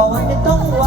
บอกว่าจะต้องไหว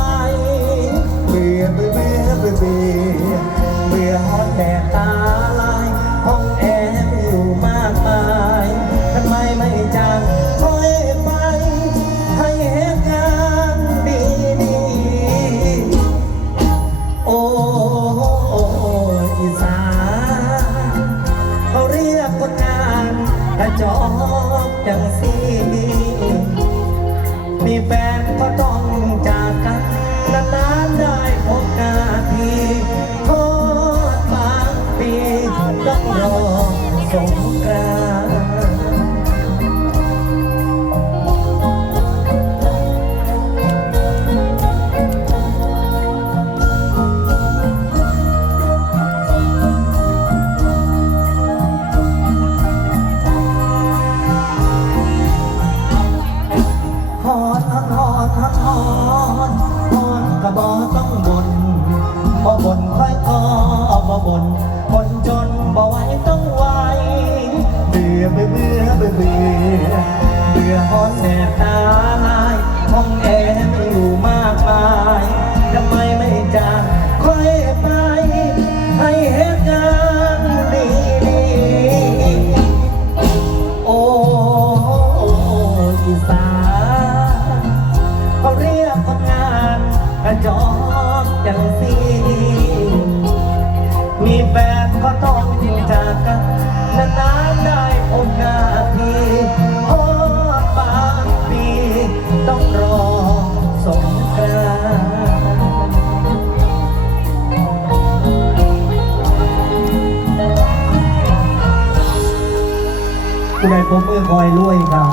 ผมมือคอยด้วยครับ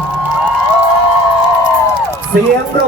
เสียงร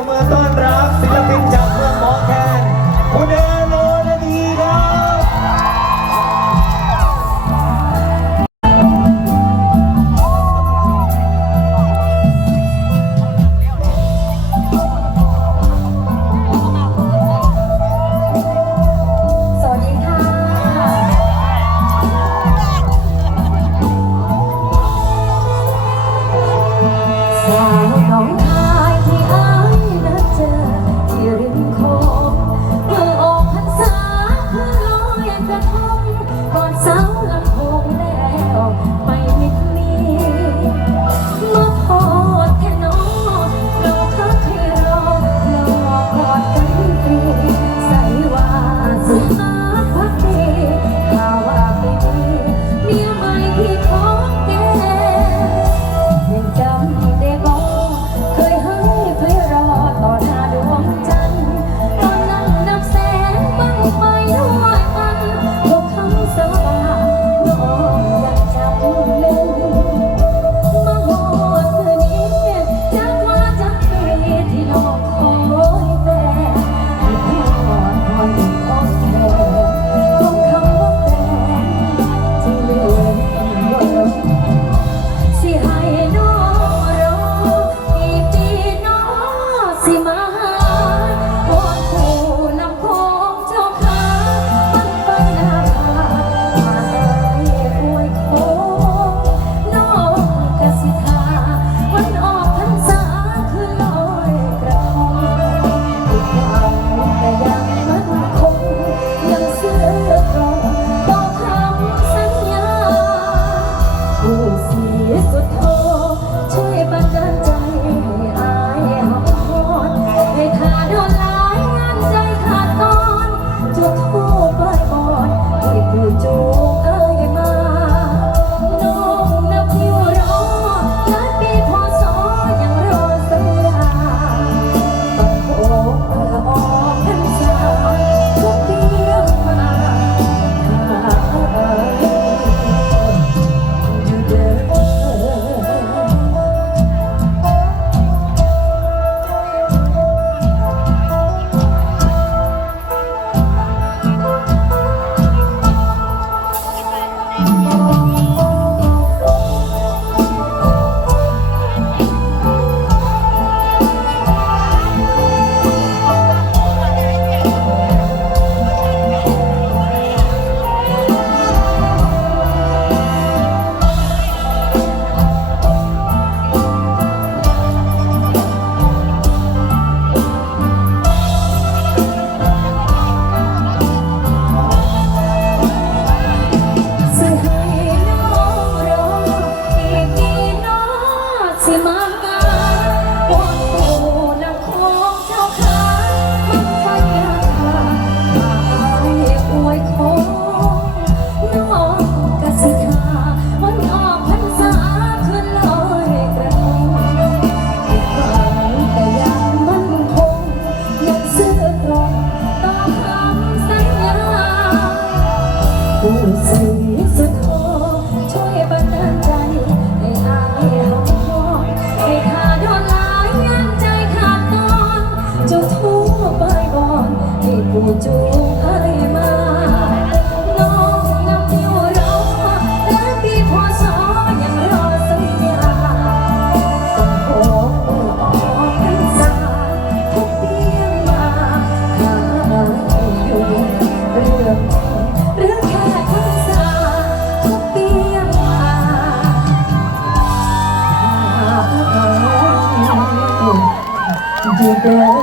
Então,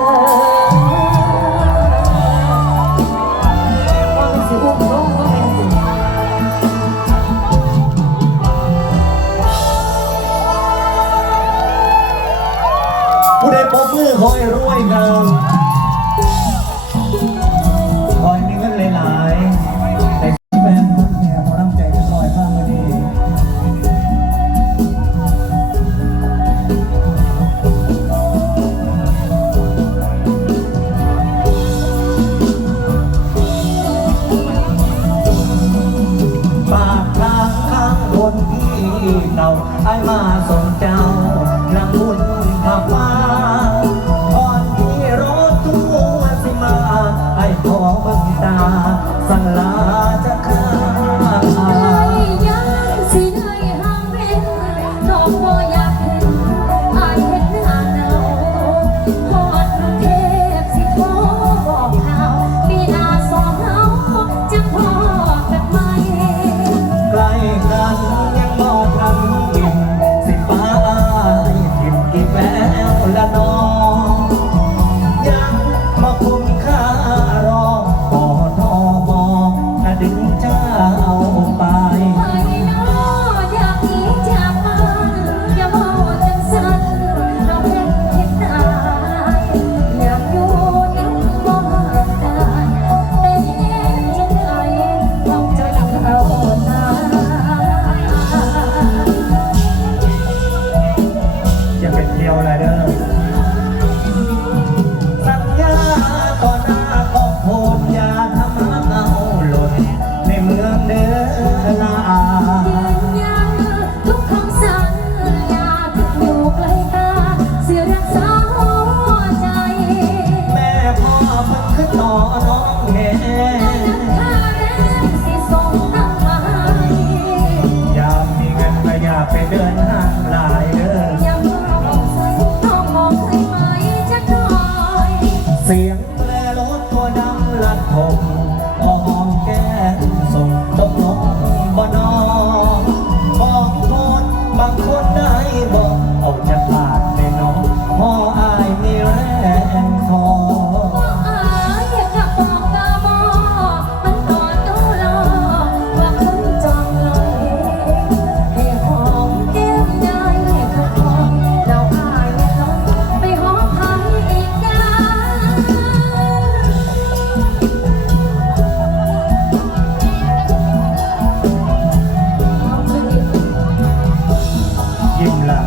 ยิ้มละ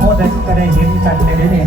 พอ้ได้ก็ได้เห็นกันได้เนี่ย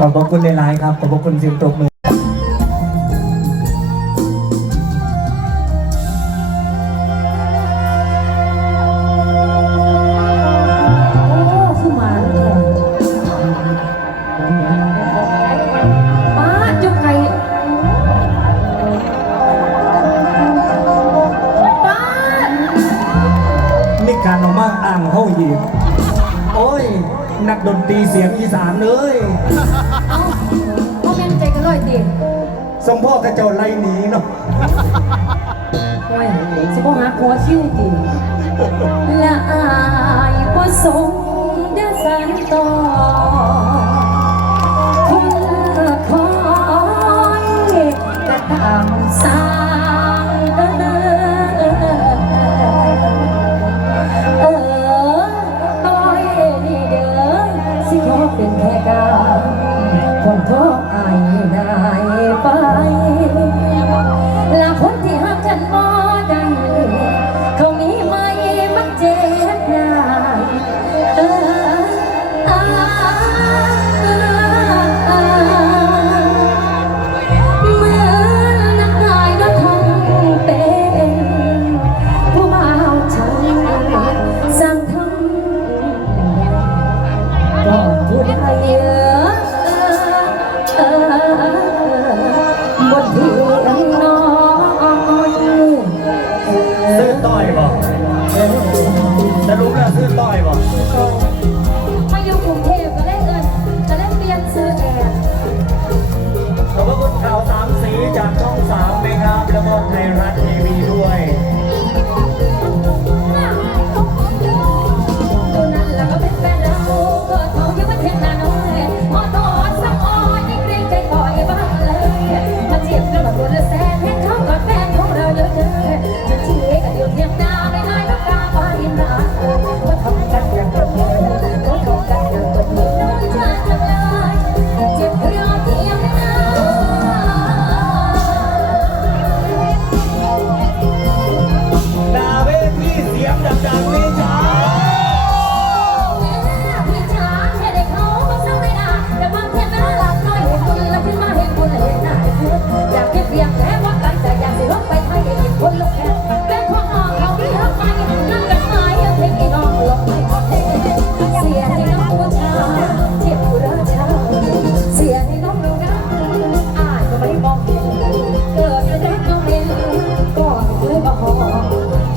ขอบคุณหลายๆครับ ขอบคุณเสียงปรบมือ สงเดืสานต่คนละคอยกระตามสา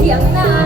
สียงนา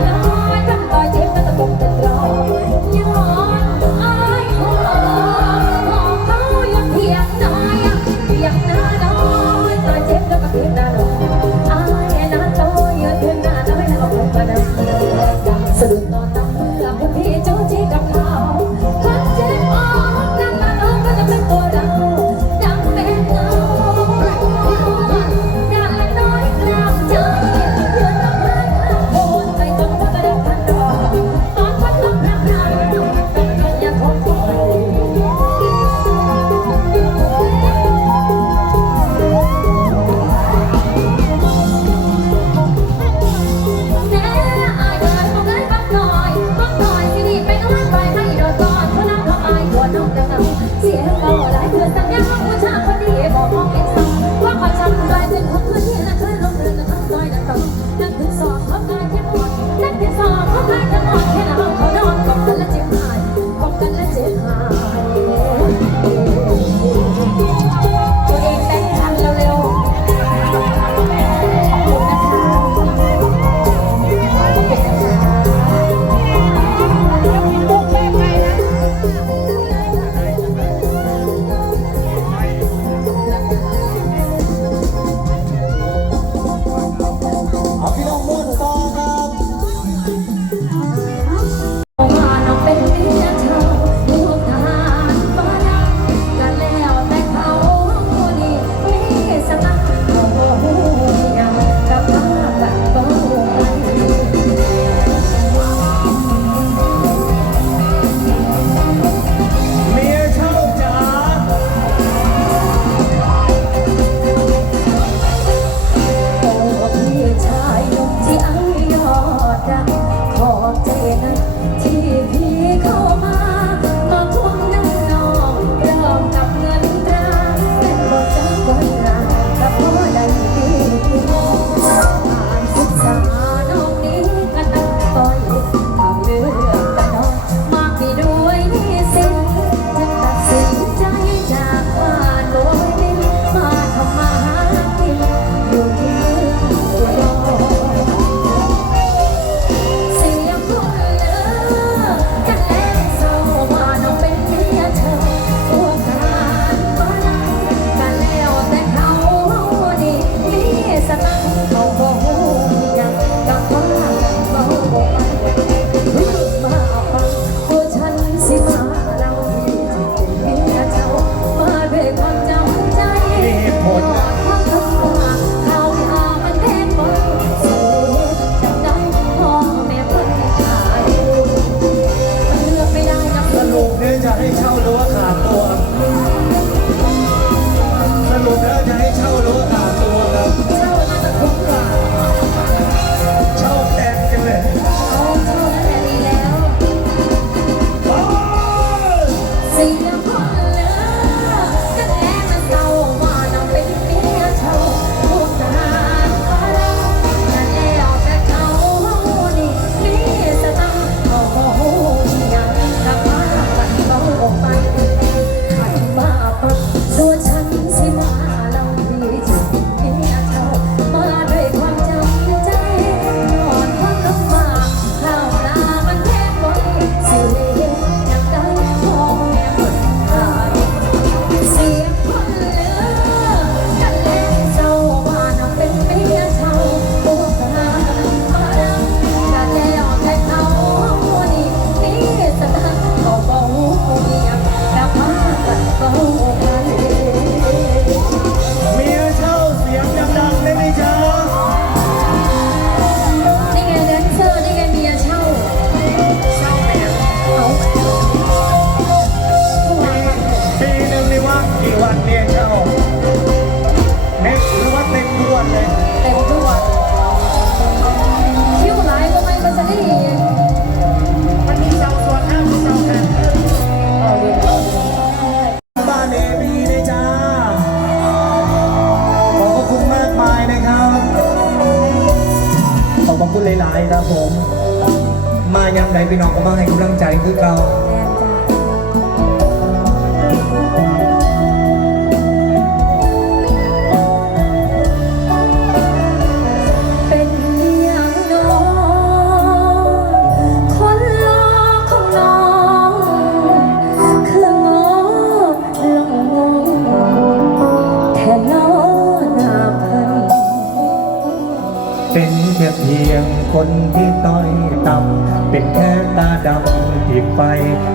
ตาดำที่ไป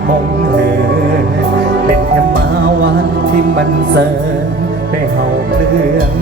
มองเหินเป็นแค่มาวันที่มันเสริญไปเฮาเคลื่อง